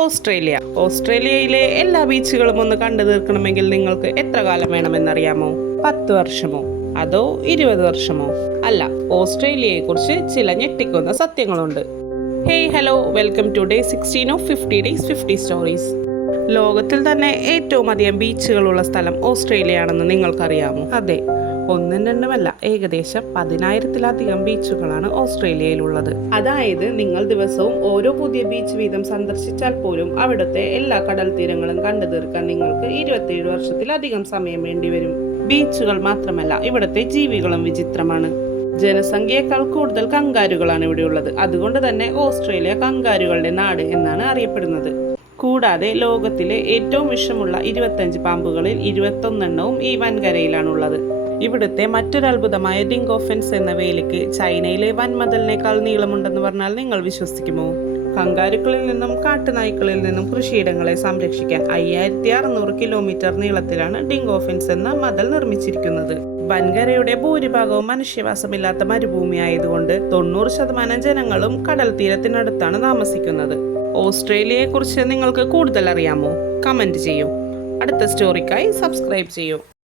ഓസ്ട്രേലിയയിലെ എല്ലാ ബീച്ചുകളും ഒന്ന് കണ്ടു തീർക്കണമെങ്കിൽ നിങ്ങൾക്ക് എത്ര കാലം വേണമെന്നറിയാമോ? 10 വർഷമോ അതോ 20 വർഷമോ? അല്ല, ഓസ്ട്രേലിയയെക്കുറിച്ച് ചില ഞെട്ടിക്കുന്ന സത്യങ്ങളുണ്ട്. Hey hello, welcome to day 16 of 50 days 50 stories. ലോകത്തിൽ തന്നെ ഏറ്റവും അധികം ബീച്ചുകളുള്ള സ്ഥലം ഓസ്ട്രേലിയയാണെന്ന് നിങ്ങൾക്കറിയാമോ? അതെ, ഒന്നും രണ്ടുമല്ല, ഏകദേശം 10,000-ത്തിലധികം ബീച്ചുകളാണ് ഓസ്ട്രേലിയയിലുള്ളത്. അതായത് നിങ്ങൾ ദിവസവും ഓരോ പുതിയ ബീച്ച് വീതം സന്ദർശിച്ചാൽ പോലും അവിടുത്തെ എല്ലാ കടൽ തീരങ്ങളും കണ്ടു തീർക്കാൻ നിങ്ങൾക്ക് 27 വർഷത്തിലധികം സമയം വേണ്ടിവരും. ബീച്ചുകൾ മാത്രമല്ല, ഇവിടുത്തെ ജീവികളും വിചിത്രമാണ്. ജനസംഖ്യയേക്കാൾ കൂടുതൽ കങ്കാരുകളാണ് ഇവിടെയുള്ളത്. അതുകൊണ്ട് തന്നെ ഓസ്ട്രേലിയ കങ്കാരുകളുടെ നാട് എന്നാണ് അറിയപ്പെടുന്നത്. കൂടാതെ ലോകത്തിലെ ഏറ്റവും വിഷമുള്ള 25 പാമ്പുകളിൽ 21 എണ്ണവും ഈ വൻകരയിലാണുള്ളത്. ഇവിടുത്തെ മറ്റൊരത്ഭുതമായ ഡിംഗോഫെൻസ് എന്ന വേലിക്ക് ചൈനയിലെ വൻമതിലിനേക്കാൾ നീളമുണ്ടെന്ന് പറഞ്ഞാൽ നിങ്ങൾ വിശ്വസിക്കുമോ? കങ്കാരുക്കളിൽ നിന്നും കാട്ടുനായ്ക്കളിൽ നിന്നും കൃഷിയിടങ്ങളെ സംരക്ഷിക്കാൻ 5600 കിലോമീറ്റർ നീളത്തിലാണ് ഡിംഗോഫെൻസ് എന്ന മതിൽ നിർമ്മിച്ചിരിക്കുന്നത്. വൻകരയുടെ ഭൂരിഭാഗവും മനുഷ്യവാസമില്ലാത്ത മരുഭൂമി ആയതുകൊണ്ട് 90% ജനങ്ങളും കടൽ തീരത്തിനടുത്താണ് താമസിക്കുന്നത്. ഓസ്ട്രേലിയയെക്കുറിച്ച് നിങ്ങൾക്ക് കൂടുതൽ അറിയാമോ? കമന്റ് ചെയ്യൂ. അടുത്ത സ്റ്റോറിക്കായി സബ്സ്ക്രൈബ് ചെയ്യൂ.